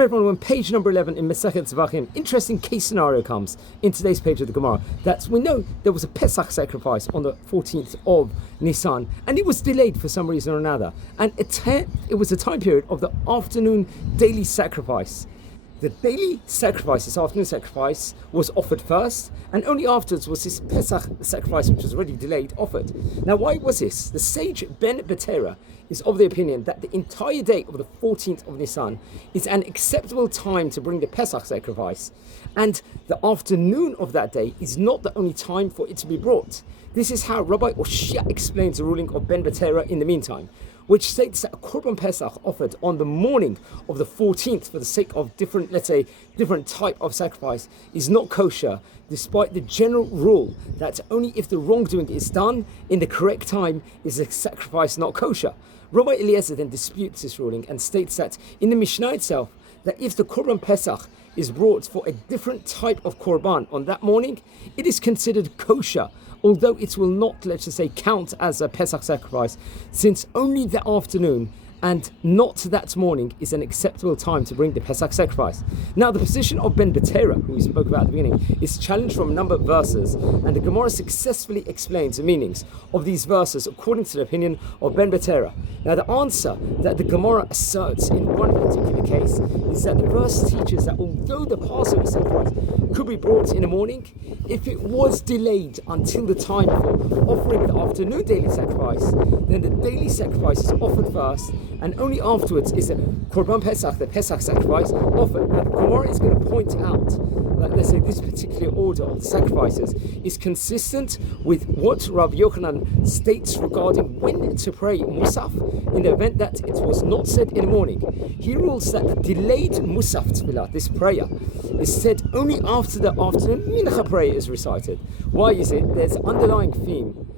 Everyone, on page number 11 in Masechet Zevachim, interesting case scenario comes in today's page of the Gemara. That we know there was a Pesach sacrifice on the 14th of Nisan, and it was delayed for some reason or another. And it was a time period of the afternoon daily sacrifice. The daily sacrifice, this afternoon sacrifice, was offered first, and only afterwards was this Pesach sacrifice, which was already delayed, offered. Now, why was this? The sage Ben Betera is of the opinion that the entire day of the 14th of Nisan is an acceptable time to bring the Pesach sacrifice, and the afternoon of that day is not the only time for it to be brought. This is how Rabbi Oshia explains the ruling of Ben Betera in the meantime, which states that a Korban Pesach offered on the morning of the 14th for the sake of different type of sacrifice is not kosher, despite the general rule that only if the wrongdoing is done in the correct time is the sacrifice not kosher. Rabbi Eliezer then disputes this ruling and states that in the Mishnah itself, that if the Korban Pesach is brought for a different type of Korban on that morning, it is considered kosher, although it will not, let's just say, count as a Pesach sacrifice, since only the afternoon and not that morning is an acceptable time to bring the Pesach sacrifice. Now, the position of Ben Betera, who we spoke about at the beginning, is challenged from a number of verses, and the Gemara successfully explains the meanings of these verses according to the opinion of Ben Betera. Now, the answer that the Gemara asserts in one particular case is that the verse teaches that although the Passover sacrifice could be brought in the morning, if it was delayed until the time for offering the afternoon daily sacrifice, then the daily sacrifice is offered first, and only afterwards is the Korban Pesach, the Pesach sacrifice, offered. Now, the Gemara is going to point out that, let's say, this particular order of the sacrifices is consistent with what Rav Yochanan states regarding when to pray Musaf in the event that it was not said in the morning. He rules that the delayed Musaf Tefillah, this prayer, is said only after the afternoon Mincha prayer is recited. Why is it? There's an underlying theme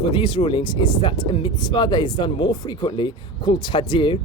for these rulings is that a mitzvah that is done more frequently, called tadir,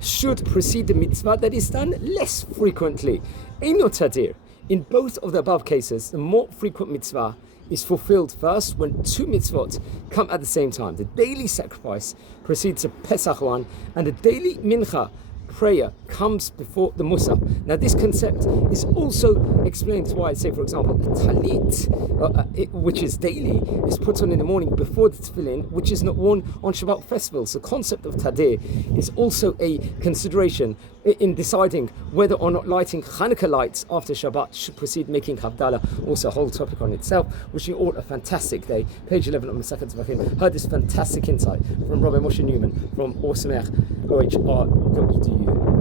should precede the mitzvah that is done less frequently. Eino tadir. In both of the above cases, the more frequent mitzvah is fulfilled first when two mitzvot come at the same time. The daily sacrifice precedes the Pesach one, and the daily mincha prayer comes before the Musaf. Now, this concept is also explained why, say, for example, the talit, which is daily, is put on in the morning before the tefillin, which is not worn on Shabbat festivals. The concept of tadir is also a consideration in deciding whether or not lighting Hanukkah lights after Shabbat should precede making Havdalah. Also a whole topic on itself. Wishing you all a fantastic day. Page 11 of Masechet Zevachim. Heard this fantastic insight from Rabbi Moshe Newman from ohr.edu.